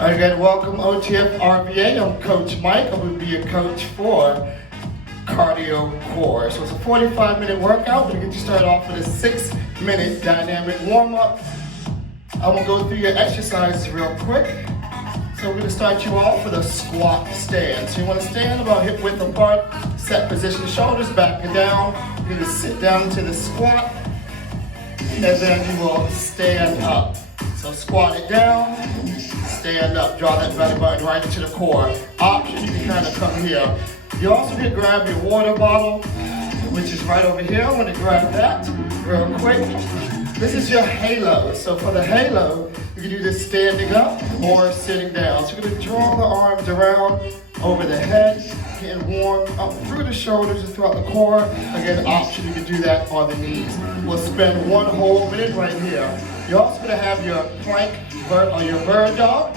Again, welcome OTF RBA. I'm Coach Mike. I'm going to be your coach for cardio core. So it's a 45-minute workout. We're going to get you started off with a 6-minute dynamic warm-up. I'm going to go through your exercises real quick. So we're going to start you off with a squat stand. So you want to stand about hip width apart, set position, shoulders back and down. You're going to sit down into the squat, and then you will stand up. So squat it down, stand up, draw that belly button right into the core. Option, you can kind of come here. You also can grab your water bottle, which is right over here. I'm going to grab that real quick. This is your halo. So for the halo, you can do this standing up or sitting down. So you're going to draw the arms around over the head, getting warm up through the shoulders and throughout the core. Again, option, you can do that on the knees. We'll spend 1 whole minute right here. You're also going to have your plank or your bird dog.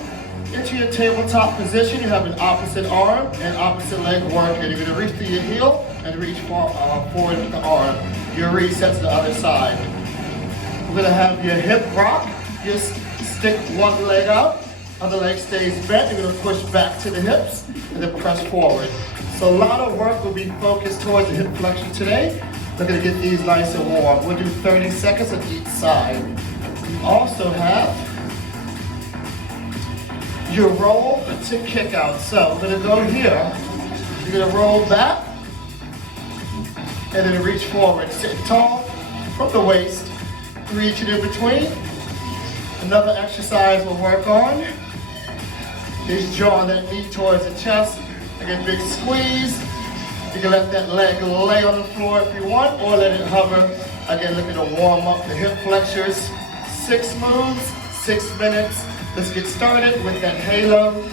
Into your tabletop position, you have an opposite arm and opposite leg working. You're going to reach to your heel and reach forward with the arm. Your reset to the other side. We're going to have your hip rock. Just stick one leg out, other leg stays bent. You're going to push back to the hips and then press forward. So a lot of work will be focused towards the hip flexion today. We're going to get these nice and warm. We'll do 30 seconds on each side. You also have your roll to kick out. So we're going to go here. You're going to roll back and then reach forward. Sit tall from the waist. Reach it in between. Another exercise we'll work on is drawing that knee towards the chest. Again, big squeeze. You can let that leg lay on the floor if you want, or let it hover. Again, looking to warm up the hip flexors. 6 moves, 6 minutes. Let's get started with that halo.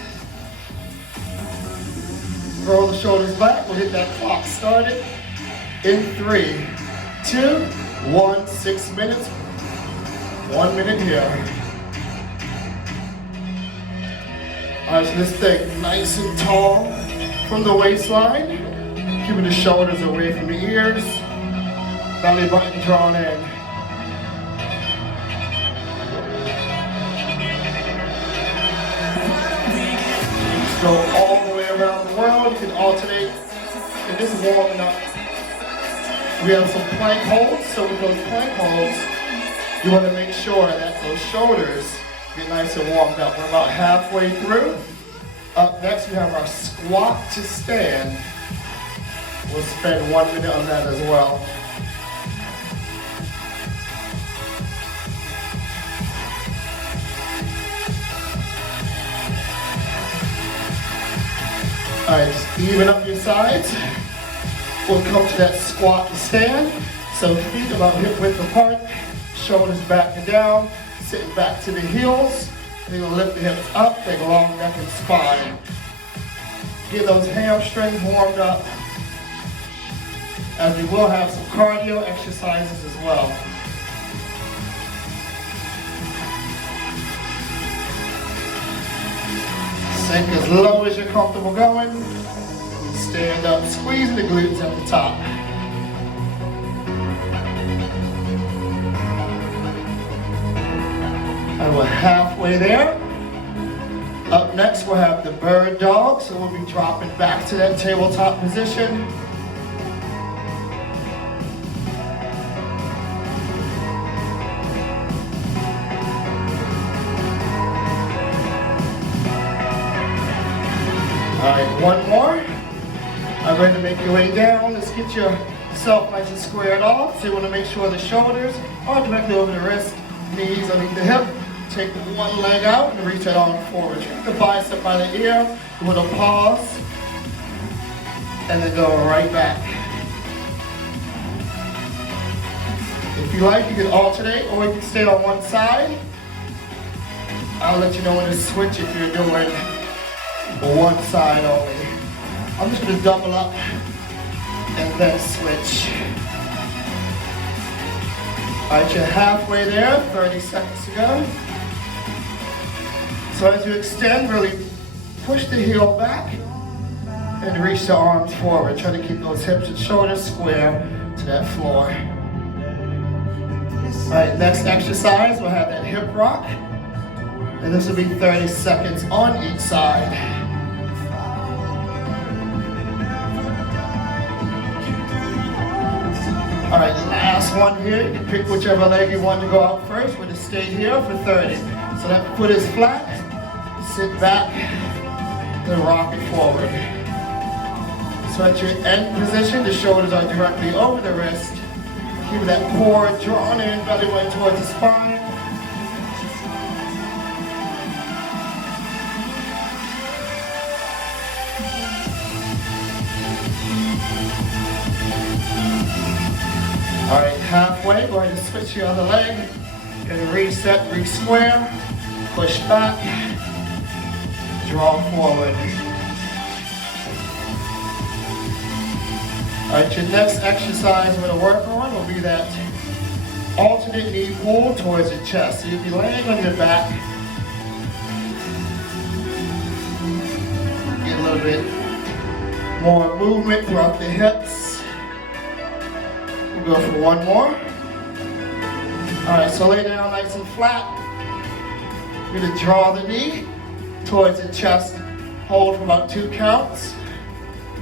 Roll the shoulders back. We'll get that clock started in 3, 2, 1. 6 minutes. 1 minute here. All right, so this thing nice and tall from the waistline. Keeping the shoulders away from the ears. Belly button drawn in. Go all the way around the world. You can alternate. And this is warming up. We have some plank holds. So with those plank holds, you want to make sure that those shoulders get nice and warmed up. We're about halfway through. Up next, we have our squat to stand. We'll spend 1 minute on that as well. All right, just even up your sides. We'll come to that squat to stand. So feet about hip width apart, shoulders back and down, sitting back to the heels. You're gonna lift the hips up, take a long neck and spine. Get those hamstrings warmed up. As we will have some cardio exercises as well. Sink as low as you're comfortable going. Stand up, squeeze the glutes at the top. And we're halfway there. Up next, we'll have the bird dog. So we'll be dropping back to that tabletop position. All right, one more. I'm ready to make your way down. Let's get yourself nice and squared off. So you want to make sure the shoulders are directly over the wrist, knees underneath the hip. Take one leg out and reach that arm forward. Keep the bicep by the ear. You want to pause and then go right back. If you like, you can alternate or you can stay on one side. I'll let you know when to switch if you're doing one side only. I'm just going to double up and then switch. All right, you're halfway there, 30 seconds to go. So as you extend, really push the heel back and reach the arms forward. Try to keep those hips and shoulders square to that floor. All right, next exercise, we'll have that hip rock. And this will be 30 seconds on each side. All right, last one here. You can pick whichever leg you want to go out first. We're going to stay here for 30. So that foot is flat. Sit back, then rock it forward. So at your end position, the shoulders are directly over the wrist. Keep that core drawn in, belly button towards the spine. All right, halfway, go ahead and switch the other leg. Gonna reset, re-square, push back, draw forward. All right, your next exercise we're gonna work on will be that alternate knee pull towards your chest. So you'll be laying on your back. Get a little bit more movement throughout the hips. We'll go for one more. All right, so lay down nice and flat. You're gonna draw the knee towards the chest. Hold for about 2 counts.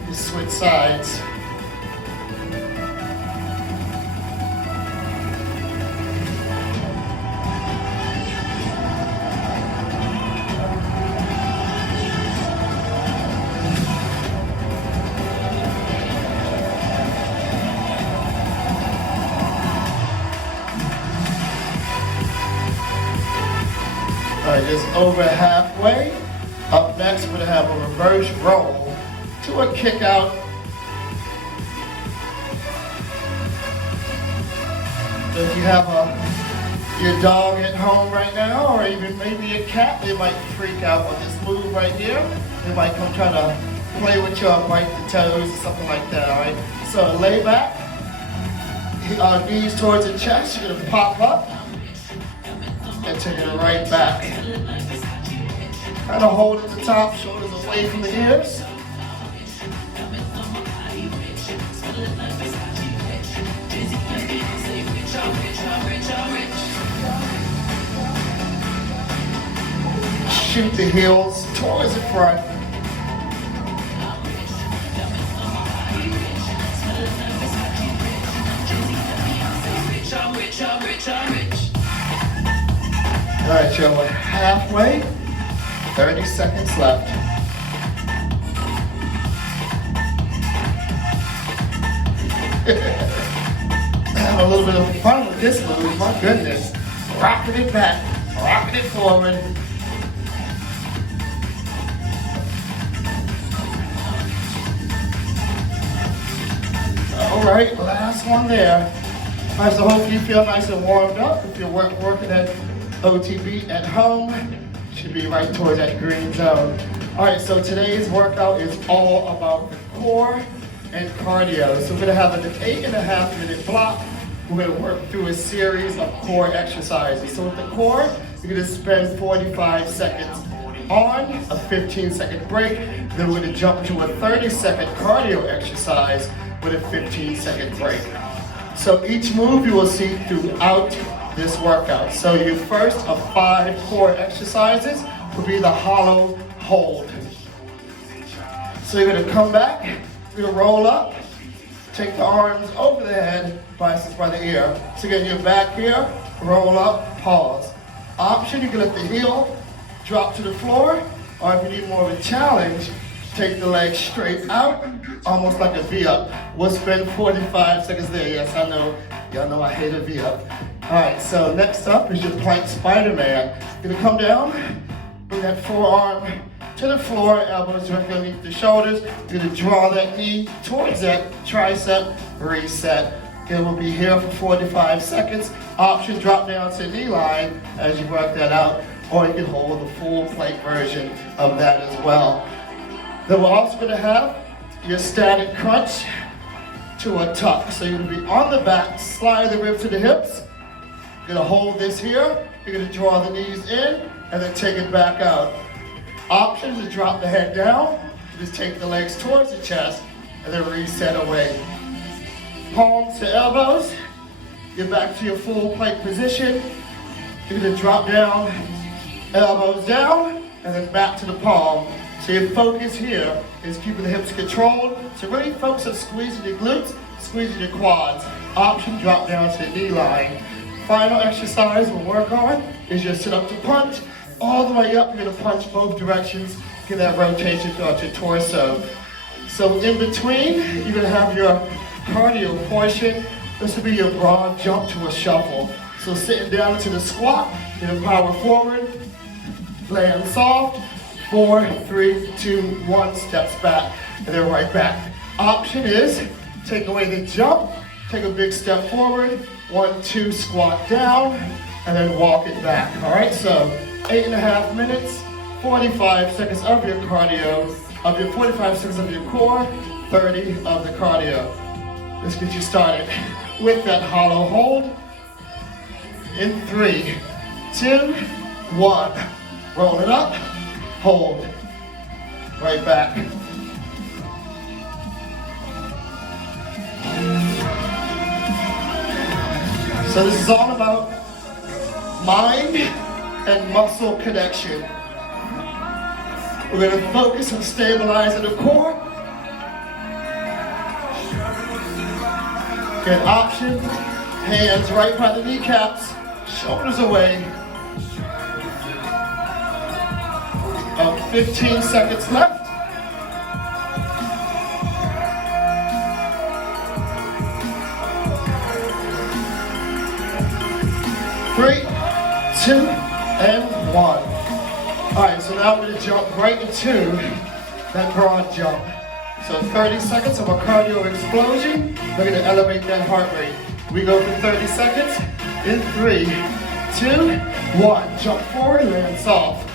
Just switch sides. All right, just over halfway. Up next, we're gonna have a reverse roll to a kick out. So if you have your dog at home right now, or even maybe a cat, they might freak out on this move right here. They might come try to play with you or bite the toes or something like that, all right? So lay back, knees towards the chest, you're gonna pop up, and take it right back. Kind of hold at the top, shoulders away from the ears. Shoot the heels towards the front. All right, y'all, we're halfway. 30 seconds left. Have a little bit of fun with this move, my goodness. Rocking it back, rocking it forward. All right, last one there. All right, so hopefully you feel nice and warmed up. If you're working at OTB at home, should be right towards that green zone. All right, so today's workout is all about the core and cardio. So we're gonna have an 8.5-minute block. We're gonna work through a series of core exercises. So with the core, you're gonna spend 45 seconds on, a 15-second break. Then we're gonna jump to a 30-second cardio exercise with a 15-second break. So each move you will see throughout this workout. So your first of 5 core exercises will be the hollow hold. So you're gonna come back, you're gonna roll up, take the arms over the head, biceps by the ear. So again, you're back here, roll up, pause. Option, you can let the heel drop to the floor, or if you need more of a challenge, take the leg straight out, almost like a V-up. We'll spend 45 seconds there. Yes, I know. Y'all know I hate a V-up. All right, so next up is your plank Spider-Man. You're gonna come down, bring that forearm to the floor, elbows directly underneath the shoulders. You're gonna draw that knee towards that tricep, reset. Again, we'll be here for 45 seconds. Option, drop down to knee line as you work that out, or you can hold the full plank version of that as well. Then we're also gonna have your static crunch to a tuck. So you're gonna be on the back, slide the ribs to the hips. You're gonna hold this here. You're gonna draw the knees in and then take it back out. Option is drop the head down. Just take the legs towards the chest and then reset away. Palms to elbows. Get back to your full plank position. You're gonna drop down elbows down, and then back to the palm. So your focus here is keeping the hips controlled. So really focus on squeezing your glutes, squeezing your quads. Option, drop down to the knee line. Final exercise we'll work on is your sit up to punch. All the way up, you're gonna punch both directions. Get that rotation throughout your torso. So in between, you're gonna have your cardio portion. This will be your broad jump to a shuffle. So sitting down into the squat, you're gonna power forward, land soft, 4, 3, 2, 1, steps back, and then right back. Option is, take away the jump, take a big step forward, 1, 2, squat down, and then walk it back. All right, so 8.5 minutes, 45 seconds of your cardio, of your 45 seconds of your core, 30 of the cardio. Let's get you started with that hollow hold. In 3, 2, 1. Roll it up, hold, right back. So this is all about mind and muscle connection. We're gonna focus on stabilizing the core. Good option. Hands right by the kneecaps, shoulders away. About 15 seconds left. Three, 2, and 1. All right, so now we're gonna jump right into that broad jump. So 30 seconds of a cardio explosion. We're gonna elevate that heart rate. We go for 30 seconds. In 3, 2, 1. Jump forward, land soft.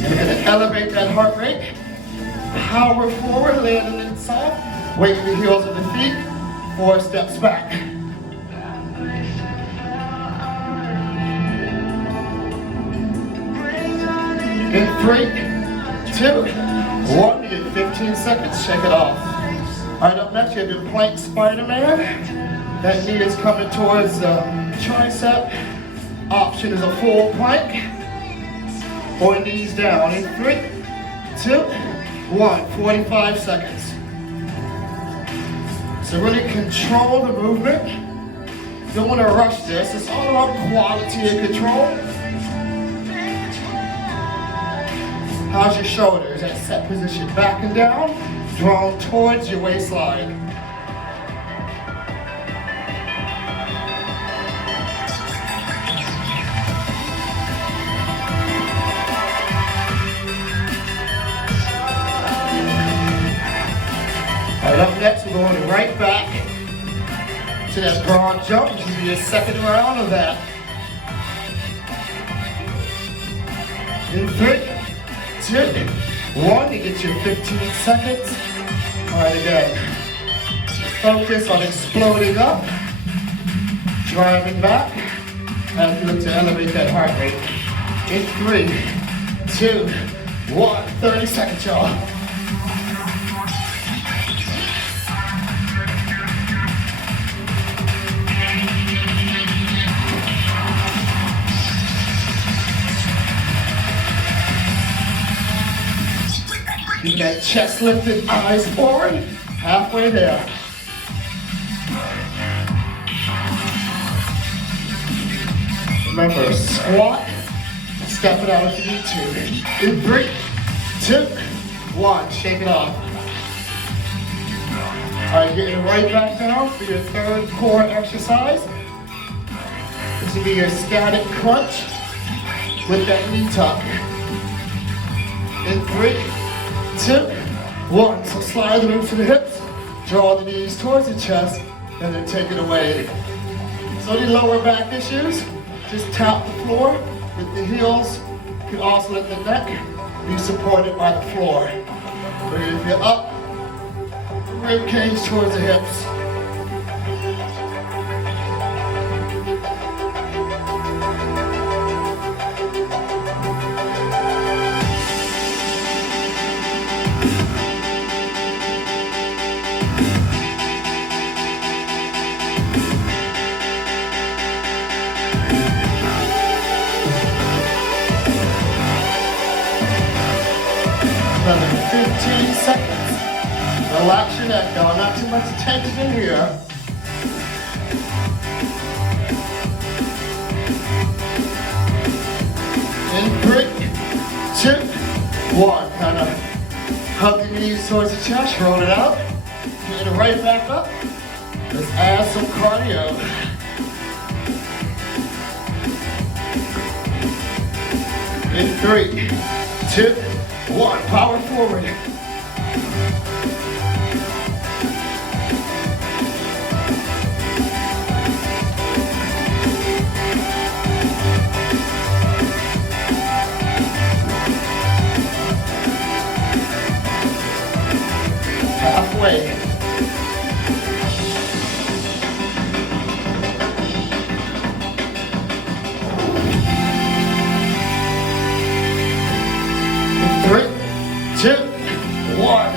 You're gonna elevate that heart rate. Power forward, landing it soft. Weight the heels of the feet. 4 steps back. In 3, 2, 1. You get 15 seconds. Shake it off. All right, up next, you have your plank Spider-Man. That knee is coming towards the tricep. Option is a full plank. Or knees down. In 3, 2, 1. 45 seconds. So really control the movement. You don't want to rush this. It's all about quality and control. How's your shoulders? That set position back and down, drawn towards your waistline. All right, up next, we're going right back to that broad jump. This will be your second round of that. In 3, 2, 1, you get your 15 seconds. All right, again, focus on exploding up, driving back, as you look to elevate that heart rate. In 3, 2, 1, 30 seconds, y'all. Keep that chest lifted, eyes forward, halfway there. Remember, squat, step it out if you need to. In 3, 2, 1, shake it off. All right, getting right back down for your third core exercise. This will be your static crunch with that knee tuck. In 3, 2, 1. So slide the ribs to the hips, draw the knees towards the chest, and then take it away. So any lower back issues, just tap the floor with the heels. You can also let the neck be supported by the floor. Bring it up, rib cage towards the hips. 15 seconds. Relax your neck, though. Not too much tension here. In 3, 2, 1. Kind of hug the knees towards the chest, roll it out. Get it right back up. Let's add some cardio. In 3, 2, 1. Power forward. Halfway. Three, two, one.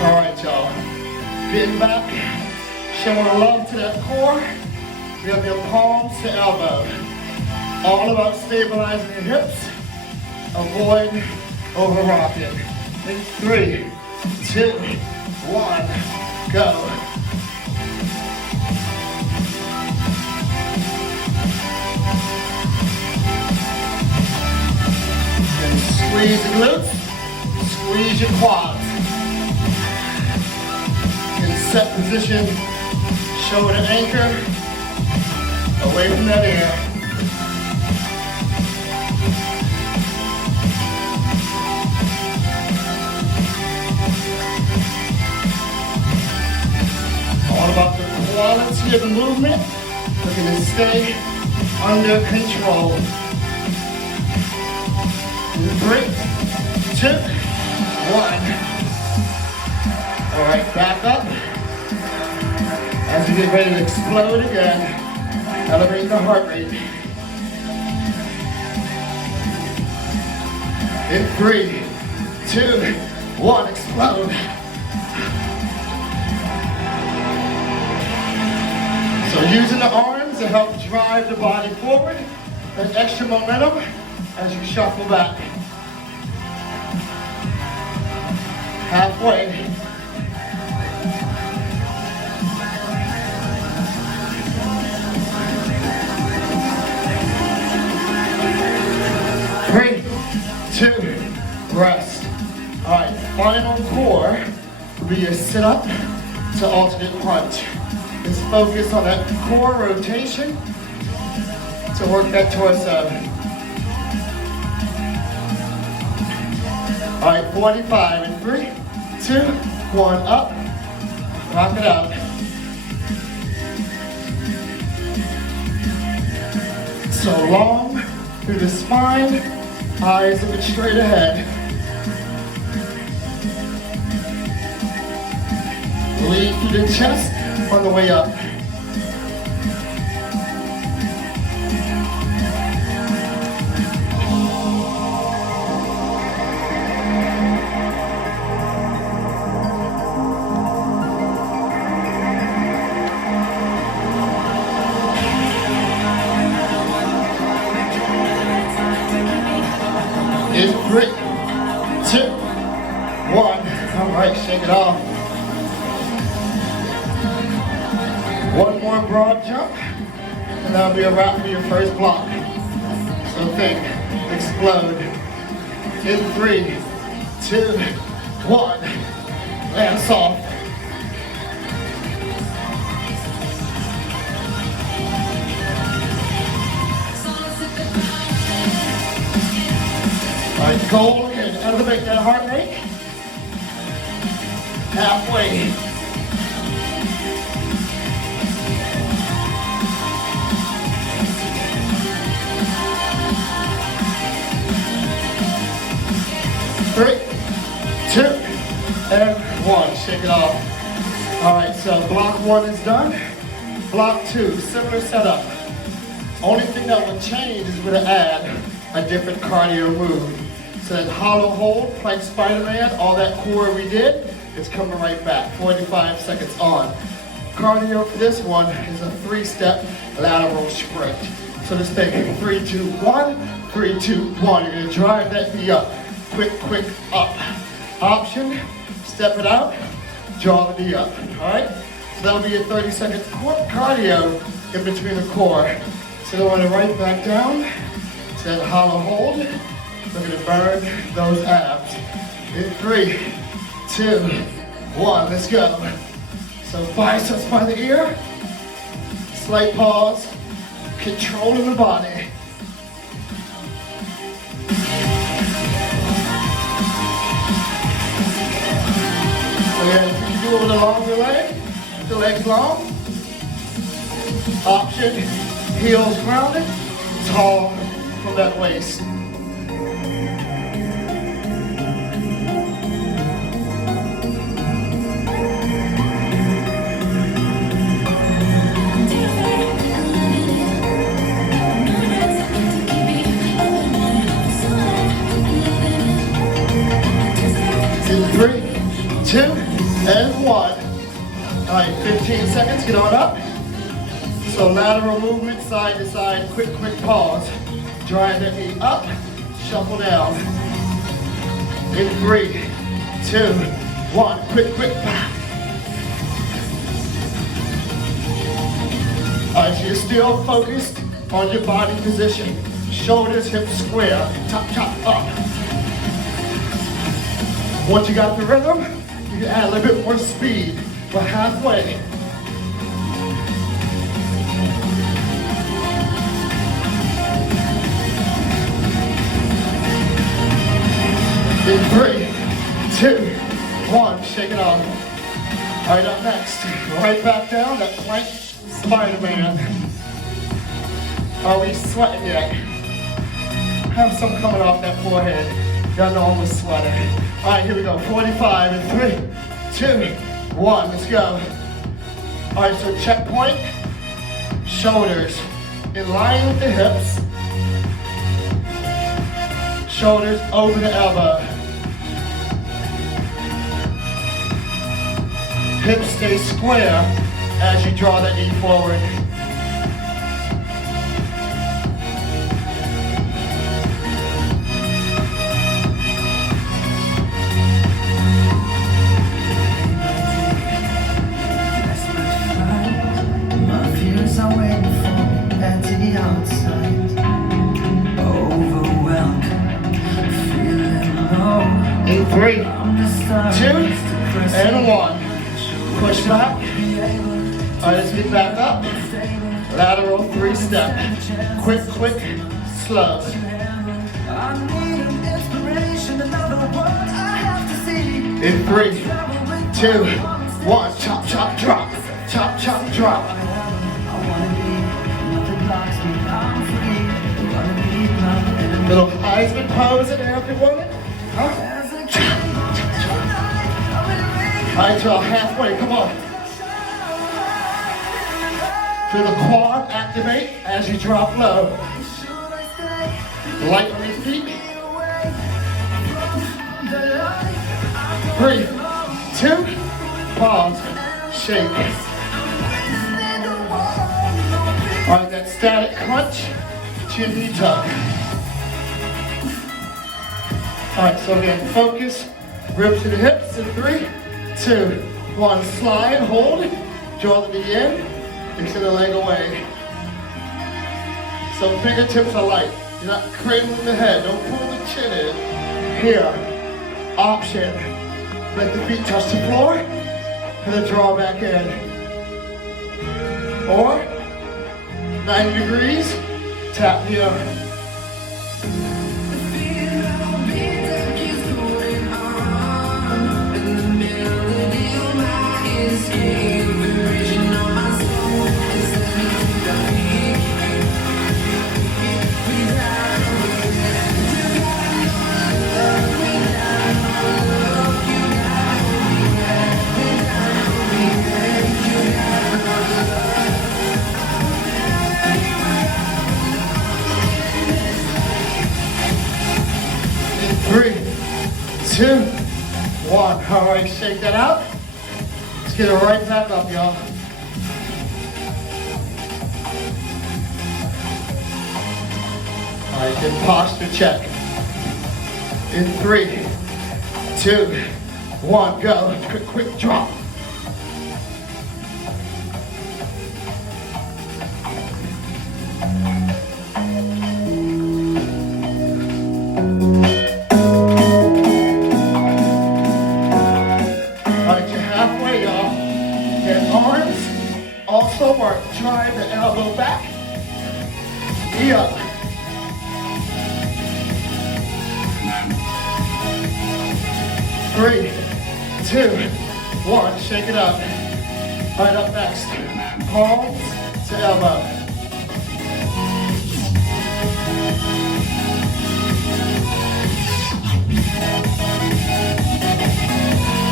All right, y'all. Getting back, showing love to that core. We have your palms to elbow. All about stabilizing your hips. Avoid over rocking. In 3, 2, 1, go. And squeeze the glutes, squeeze your quads. In set position, shoulder anchor, away from that air. All about the quality of the movement, looking to stay under control. 3, 2, 1. All right, back up. As we get ready to explode again, elevate the heart rate. In 3, 2, 1, explode. So using the arms to help drive the body forward, and extra momentum as you shuffle back. Halfway. Three, 2, rest. All right, final core will be a sit-up to alternate punch. Let's focus on that core rotation to work that torso. All right, 45 in 3, 2, 1, up. Rock it out. So long through the spine, eyes looking straight ahead. Lead through the chest on the way up. In 3, 2, 1. All right, shake it off. One more broad jump, and that'll be a wrap for your first block. So think, explode. In 3, 2, 1. Land soft. All right, goal and elevate that heart rate. Halfway. Three, 2, and 1. Shake it off. All right, so block 1 is done. Block 2, similar setup. Only thing that will change is we're going to add a different cardio move. So that hollow hold, like Spider-Man, all that core we did, it's coming right back. 45 seconds on. Cardio for this one is a 3-step lateral sprint. So just take 3, 2, 1, 3, 2, 1. You're going to drive that knee up. Quick, quick, up. Option, step it out, draw the knee up, all right? So that'll be your 30-second cardio in between the core. So going right back down to that hollow hold. Looking to burn those abs. In 3, 2, 1, let's go. So biceps by the ear, slight pause, controlling the body. So yeah, you can do it with a longer leg, the legs long. Option, heels grounded, tall from that waist. In 3, 2, and 1. All right, 15 seconds, get on up. So lateral movement, side to side, quick pause. Drive that knee up, shuffle down. In 3, 2, 1, quick. All right, so you're still focused on your body position. Shoulders, hips square, top, up. Once you got the rhythm, you can add a little bit more speed. We're halfway. In 3, 2, 1, shake it off. All right, up next, right back down, that plank Spider-Man. Are we sweating yet? Have some coming off that forehead. Y'all know I'm a sweater. All right, here we go, 45 in 3, 2, 1, let's go. All right, so checkpoint, shoulders in line with the hips. Shoulders over the elbow. Hips stay square as you draw the knee forward. My fears are waiting for me at the outside. Overwhelmed, feeling low. In 3, 2, and 1. Push back. All right, let's get back up. Lateral 3-step. Quick, slow. In 3, 2, 1. Chop, drop. Chop, drop. Little Heisman pose in there if you want it. Huh? All right, y'all, halfway, come on. Feel the quad activate as you drop low. Light on your feet. 3, 2, pause, shake. All right, that static crunch, chin knee tuck. All right, so again, focus, ribs to the hips in 3, 2, 1, slide, hold, draw the knee in, extend the leg away. So fingertips are light. You're not cradling the head, don't pull the chin in. Here, option, let the feet touch the floor, and then draw back in. Or, 90 degrees, tap the other. Three, 2, 1. All right, shake that out. Let's get it right back up, y'all. All right, good posture check. In 3, 2, 1, go. Quick drop. Alright, you're halfway, y'all. And arms also work. Drive the elbow back. Knee up. Three, 2, 1, shake it up. All right, up next. Palms to elbow.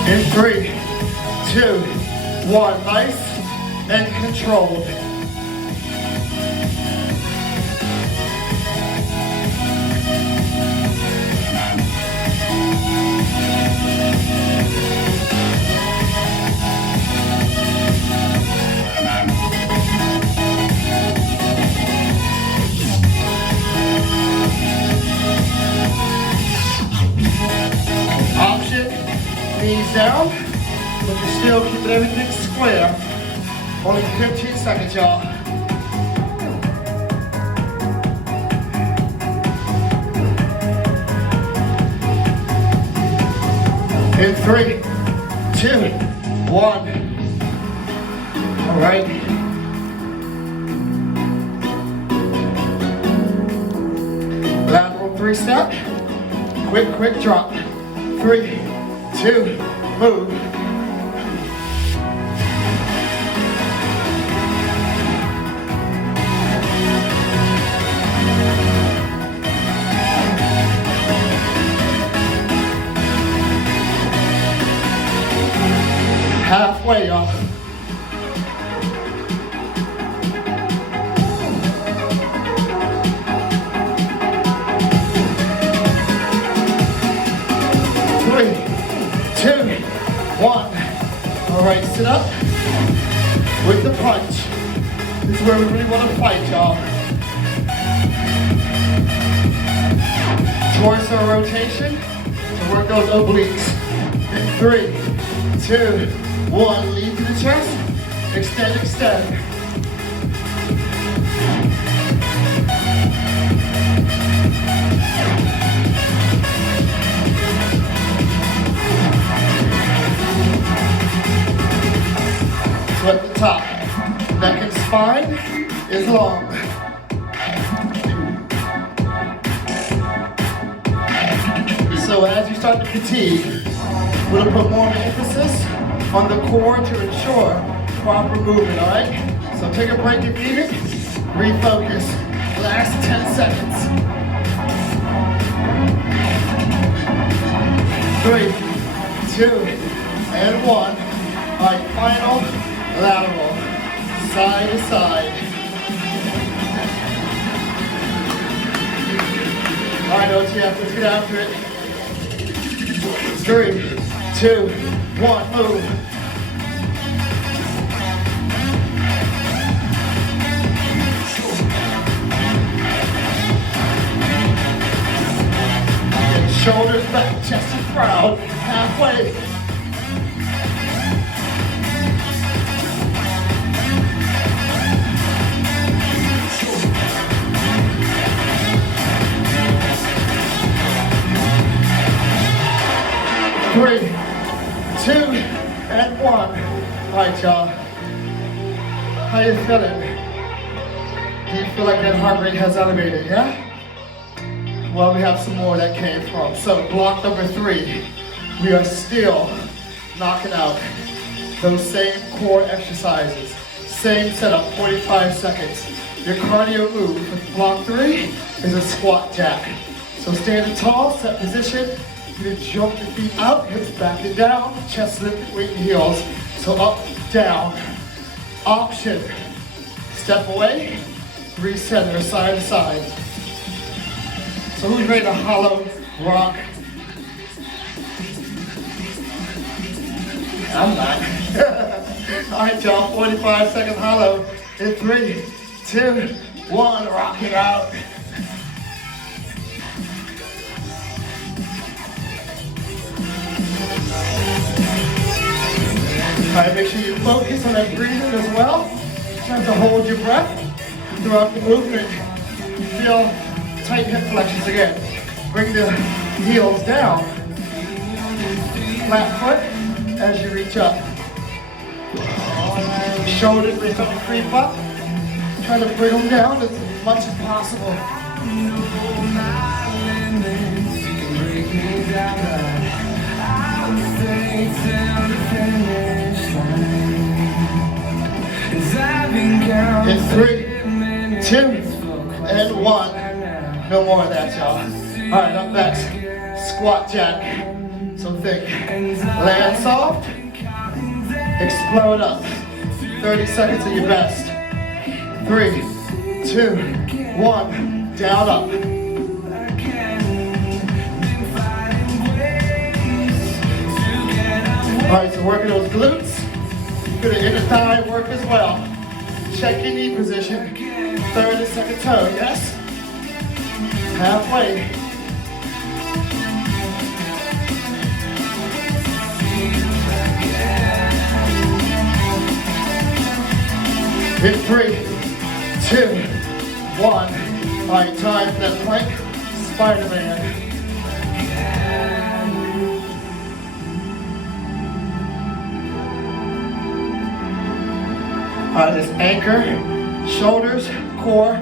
In 3, 2, 1, nice and controlled. Knees down, but you're still keeping everything square. Only 15 seconds, y'all. In 3, 2, 1. All right. Lateral 3-step. Quick drop. 3, 2, move. Halfway, y'all. All right, sit up with the punch. This is where we really want to fight, y'all. Torso rotation to work those obliques. In 3, 2, 1, lean to the chest. Extend. At the top, neck and spine is long. So as you start to fatigue, we're going to put more emphasis on the core to ensure proper movement, all right? So take a break if needed, refocus. Last 10 seconds. 3, 2, and 1. All right, final. Lateral, side to side. All right, OTF, let's get after it. 3, 2, 1, move. Get shoulders back, chest is proud, halfway. 3, 2, and 1. All right, y'all. How you feeling? Do you feel like that heart rate has elevated, yeah? Well, we have some more that came from. So, block number 3. We are still knocking out those same core exercises. Same setup, 45 seconds. Your cardio move with block 3 is a squat jack. So standing tall, set position. You're gonna jump your feet out, hips back and down, chest lifted, weight and heels. So up, down. Option. Step away, recenter, side to side. So who's ready to hollow rock? I'm not. All right, y'all, 45 second hollow. In 3, 2, 1, rock it out. Alright, make sure you focus on that breathing as well. Try to hold your breath throughout the movement. Feel tight hip flexors again. Bring the heels down. Flat foot as you reach up. Shoulders may start to creep up. Try to bring them down as much as possible. In 3, 2, and 1. No more of that, y'all. Alright, up next, squat jack. So think, land soft, explode up. 30 seconds of your best. 3, 2, 1, down up. Alright, so working those glutes. Good inner thigh work as well. Check your knee position. Third and second toe, yes? Halfway. In 3, 2, 1. All right, time for that plank, Spider-Man. All right, let's anchor, shoulders, core,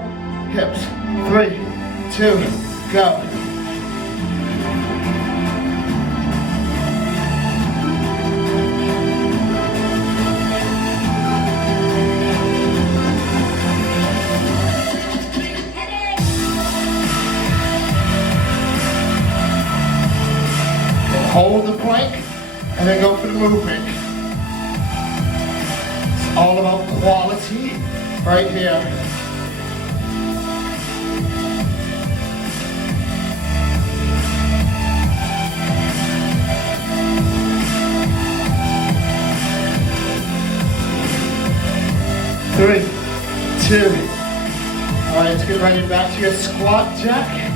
hips. 3, 2, go. Hold the plank and then go for the movement. It's all about quality right here. Three, 2. All right, let's get ready back to your squat jack.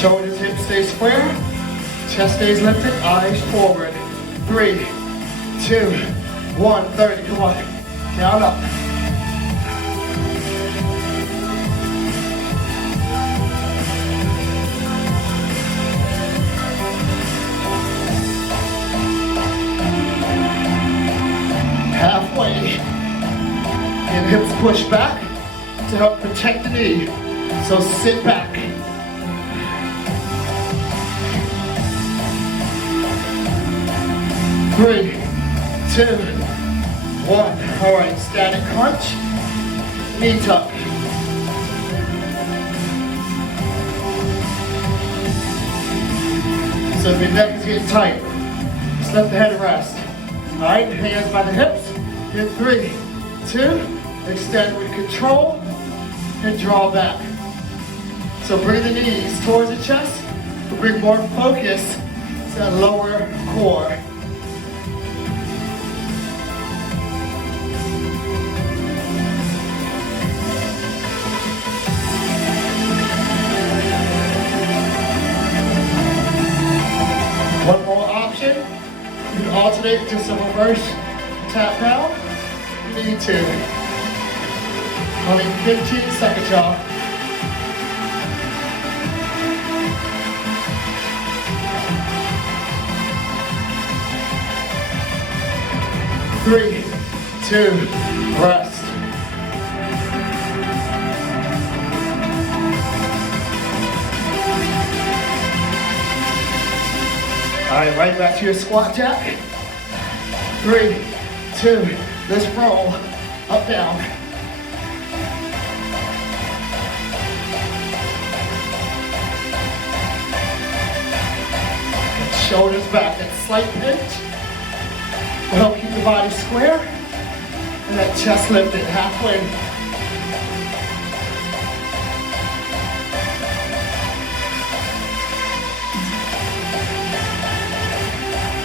Shoulders, hips stay square. Chest stays lifted, eyes forward. 3, 2, 1, 30. Come on. Down, up. Halfway. And hips push back to help protect the knee. So sit back. 3, 2, 1. All right, static crunch, knee tuck. So if your neck is getting tight, just let the head rest. All right, hands by the hips. In 3, 2, extend with control and draw back. So bring the knees towards the chest, but bring more focus to that lower core. One more option, you can alternate just a reverse tap down. You need to. Only 15 seconds, y'all. Three, 2, rest. All right, right back to your squat jack. 3, 2, let's roll. Up, down. Shoulders back, that slight pinch will help keep the body square. And that chest lifted halfway.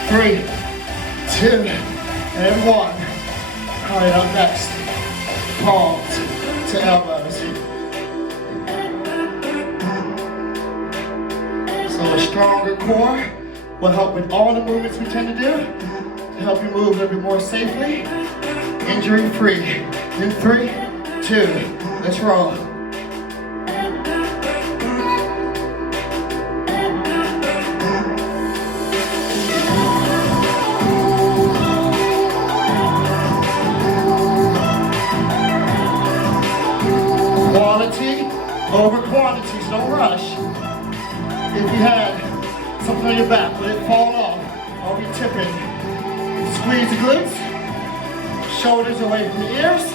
Three, 2, and 1. All right, up next, palms to elbows. So let's stronger core will help with all the movements we tend to do to help you move a little bit more safely, injury-free. In 3, 2, let's roll. Quality over quantity, so don't rush. If you had something on your back, let it fall off, or be tipping. Squeeze the glutes, shoulders away from the ears,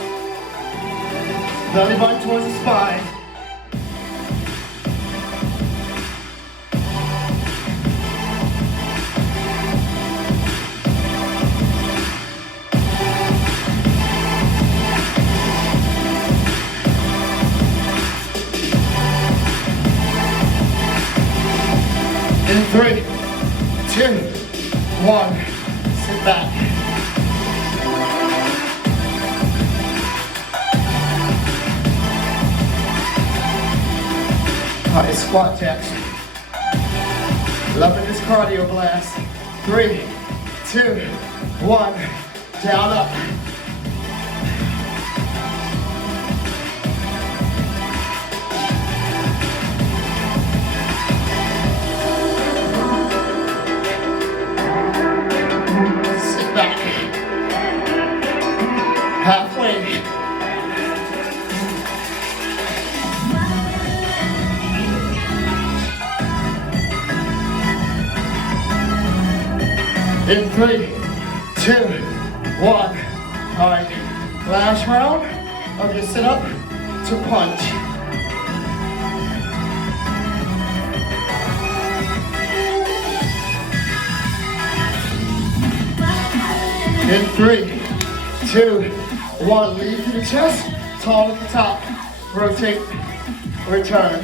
belly button towards the spine. In 3, 2, 1, sit back. All right, squat jacks. Loving this cardio blast. 3, 2, 1, down up. Halfway. In 3, 2, 1. All right, last round of your sit-up to punch. In 3, 2, 1, lead to the chest, tall at the top, rotate, return.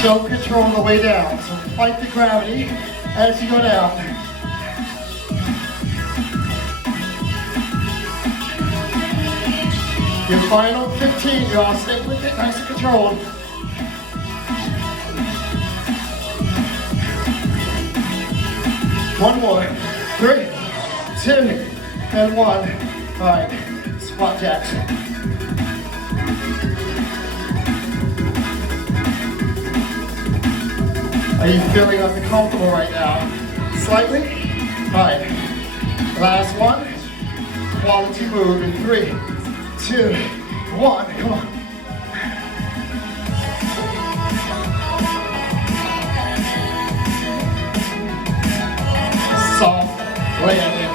Show control on the way down, so fight the gravity as you go down. Your final 15, y'all. Stay with it, nice and controlled. One more. 3, 2, and 1. All right, squat jacks. Are you feeling uncomfortable right now? Slightly? All right, last one. Quality move in 3, 2, 1, come on. Soft landing.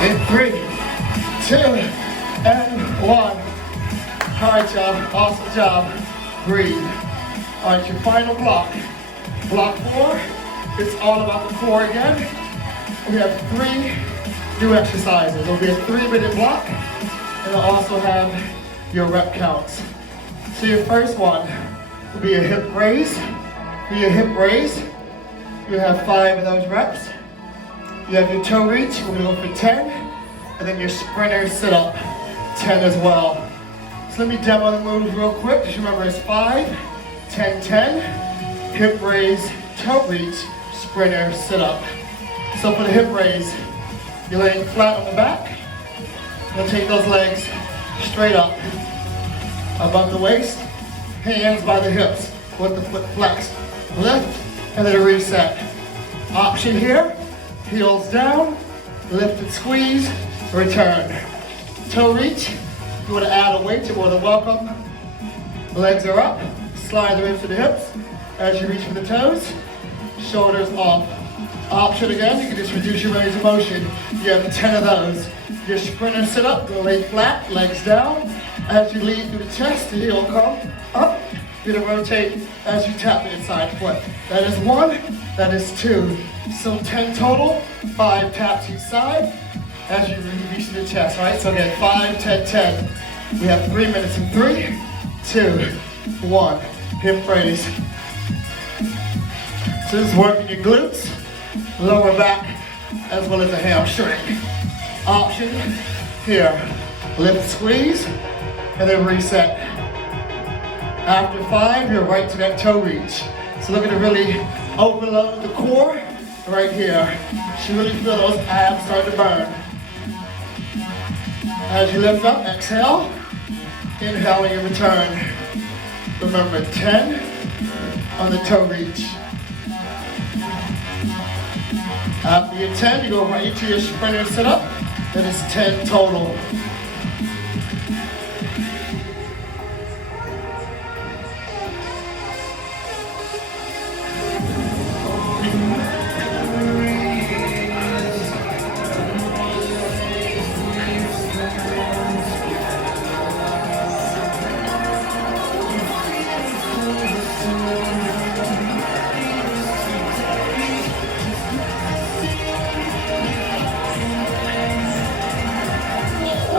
In 3, 2, and 1. All right, y'all, awesome job. Breathe. All right, your final block. Block 4, it's all about the core again. We have 3 new exercises. It'll be a 3-minute block, and it'll also have your rep counts. So your first one will be a hip raise. For your hip raise, you have 5 of those reps. You have your toe reach, we're gonna go for 10, and then your sprinter sit-up, 10 as well. So let me demo the moves real quick. Just remember it's 5, 10, 10, hip raise, toe reach, sprinter sit-up. So for the hip raise, you're laying flat on the back. You'll take those legs straight up, above the waist, hands by the hips, with the foot flexed. Lift, and then a reset. Option here. Heels down, lift and squeeze, return. Toe reach, if you want to add a weight, you're more than welcome. Legs are up, slide the ribs to the hips. As you reach for the toes, shoulders off. Option again, you can just reduce your range of motion. You have 10 of those. Your sprinter sit up, go lay flat, legs down. As you lead through the chest, the heel come up, You're gonna rotate as you tap the inside foot. That is 1, that is 2. So 10 total, 5 taps each side as you reach to the chest, all right? So again, 5, 10, 10. We have 3 minutes in 3, 2, 1. Hip raise. So this is working your glutes, lower back, as well as a hamstring. Option here, lift, squeeze, and then reset. After 5, you're right to that toe reach. So looking to really overload the core right here. You should really feel those abs start to burn. As you lift up, exhale, inhale and you return. Remember 10 on the toe reach. After your 10, you go right into your sprinter sit-up. That is 10 total.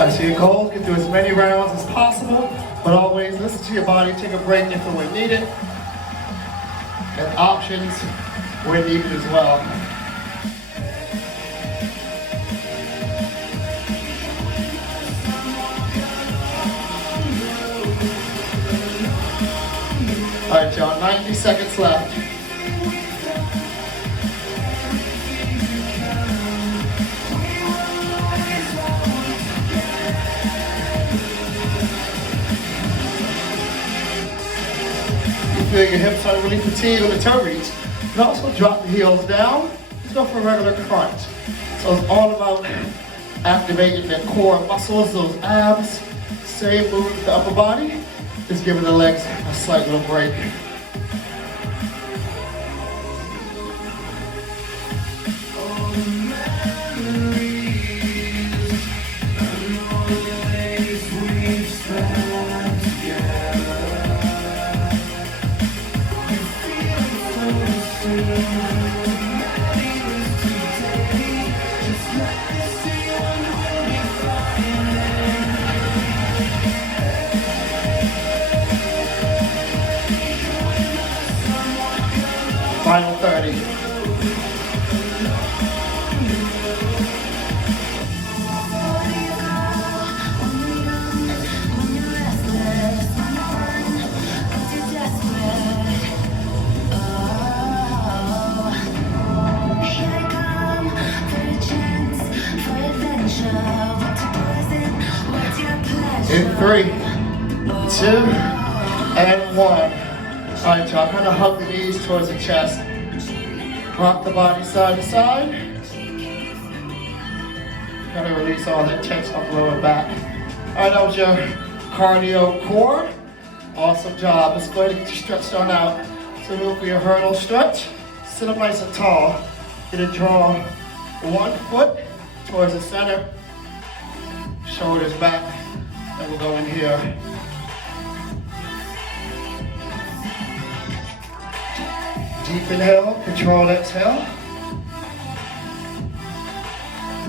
So your goal is get through as many rounds as possible, but always listen to your body, take a break if and when needed, and options when needed as well. All right, y'all, 90 seconds left. Feel your hips are really fatigued on the toe reach. You can also drop the heels down. Just go for a regular crunch. So it's all about activating the core muscles, those abs. Same move with the upper body. Just giving the legs a slight little break. Final 30. In 3, 2, and 1. All right, y'all, kind of hug the knees towards the chest. Rock the body side to side. Kind of release all that tension off the lower back. All right, that was your cardio core. Awesome job. Let's go ahead and get you stretched on out. So move for your hurdle stretch. Sit up nice and tall. You're gonna draw 1 foot towards the center. Shoulders back. And we'll go in here. Deep inhale, controlled exhale.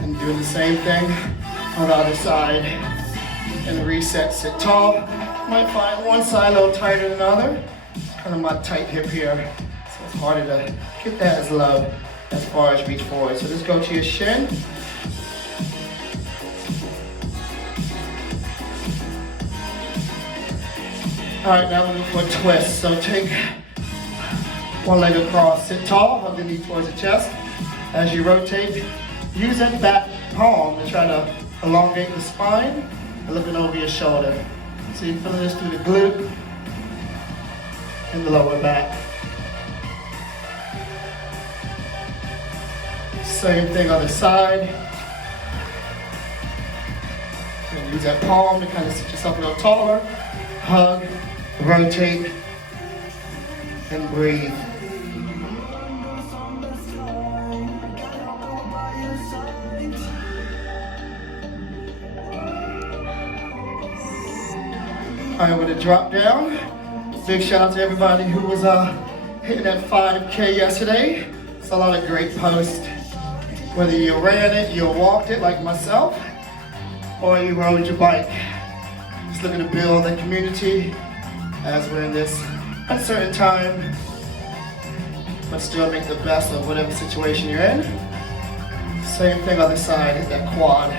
And doing the same thing on the other side. And reset, sit tall. Might find one side a little tighter than the other. It's kind of my tight hip here. So it's harder to get that as low as far as reach forward. So just go to your shin. All right, now we're going for a twist. So take one leg across, sit tall, hug the knee towards the chest. As you rotate, use that back palm to try to elongate the spine and looking over your shoulder. So you're feeling this through the glute and the lower back. Same thing on the side. And use that palm to kind of sit yourself a little taller. Hug, rotate, and breathe. All right, we're gonna drop down Big shout out to everybody who was hitting that 5K yesterday. It's a lot of great posts. Whether you ran it, you walked it like myself, or you rode your bike. Just looking to build a community as we're in this uncertain time, but still make the best of whatever situation you're in. Same thing other side, hit that quad.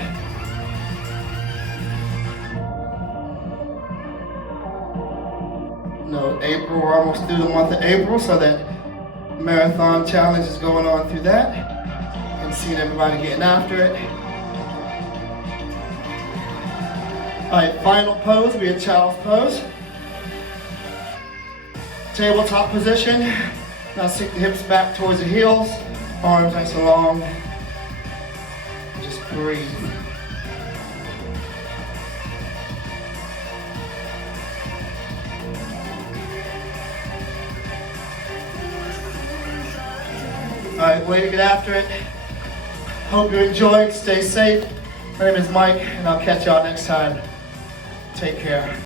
No, April, we're almost through the month of April, so that marathon challenge is going on through that. And seeing everybody getting after it. Alright, final pose, be a child's pose. Tabletop position. Now sink the hips back towards the heels, arms nice and long. Just breathe. Alright, way to get after it. Hope you enjoyed. Stay safe. My name is Mike, and I'll catch y'all next time. Take care.